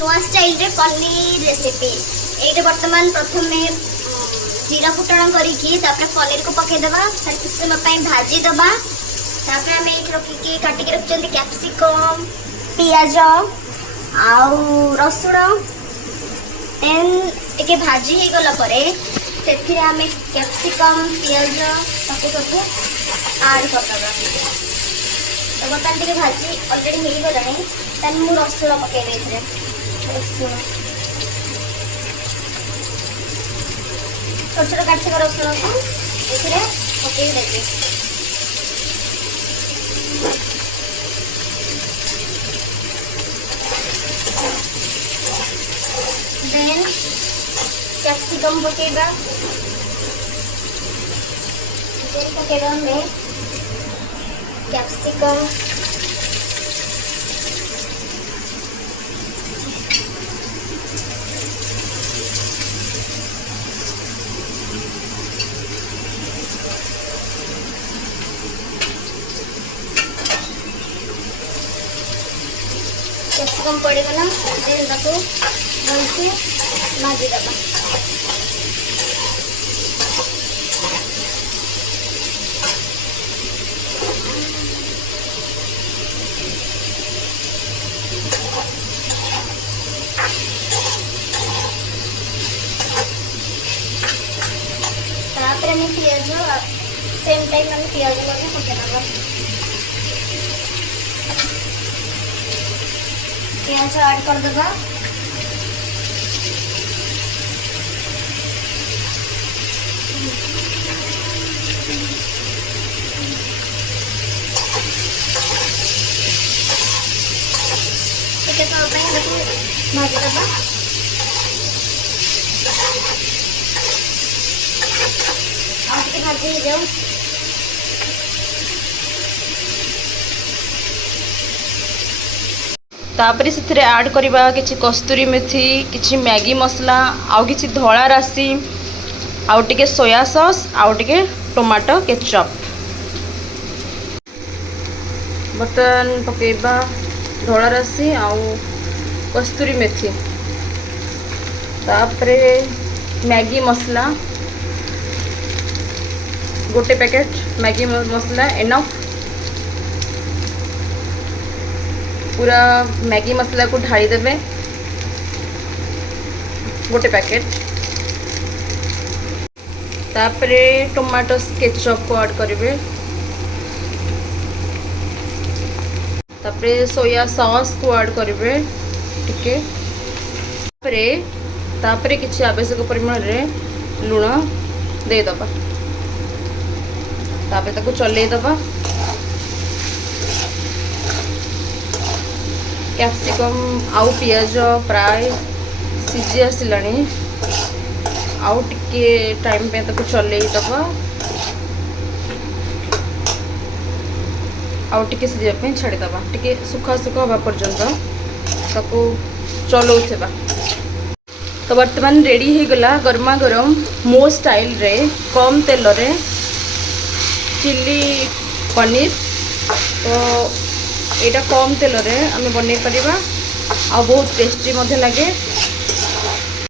नुआ स्टाइल रे पनीर रेसिपी। ये बर्तमान प्रथम जीरा फुटण करिकी पनीर को पकई देबा तार कुछ समय पई भाजी देबा। तापर हम ये रखिकी काटिकी रखिछंती कैप्सिकम पियाज आउ रसुण देन एक भाजी हो गला परे से आम कैप्सिकम पियाज सब आड करदबा। तो बर्तमान टे भाजी अलरेडी हो गलानी देन मु रसुण पकईबी रसुण छोट छोट काट रसुण को ये पकई देवी। देन कैप्सिकम पकेगा में कैप्सिकम कैप्सिकम पड़ेगा देन ताको भलसे भाजी दबा। तापर हम पियाज सेम टाइम हम पियाज पकेना पियाज ऐड कर देबा। भाजी देबा भाजी जाऊ। तापरे से ऐड करवा कि कस्तूरी मेथी कि मैगी मसला आउ कि धला राशि आउ टिके सोया सॉस आउ टिके टमाटो केचप। बर्तमान पकेबा धला राशि आउ कस्तूरी मेथी तापरे मैगी मसला गोटे पैकेट मैगी मसला एनफ पूरा मैगी मसला को ढाई देवे गोटे पैकेट। तापरे टमाटो केचप को ऐड करेंगे। तापरे सोया सॉस को ऐड करेंगे टिके तापरे किसी आवश्यक परिमाण रे लुण दे दबा। तापरे ताको चले दबा। कैप्सिकम आउ पियाज प्राय सीझी आसिलानी आउ टिके टाइम पे ताको चले दबा आउ टिके सीझा पे छाड़ी दबा टिके सुखा सुखा हवा पर्यंत ताको चलाउथिबा। तो वर्तमान रेडी हो गला गरमा गरम मो स्टाइल रे कम तेल रे चिली पनीर। तो यहाँ कम तेल रे आम बन पारिबा आ बहुत टेस्टी लगे।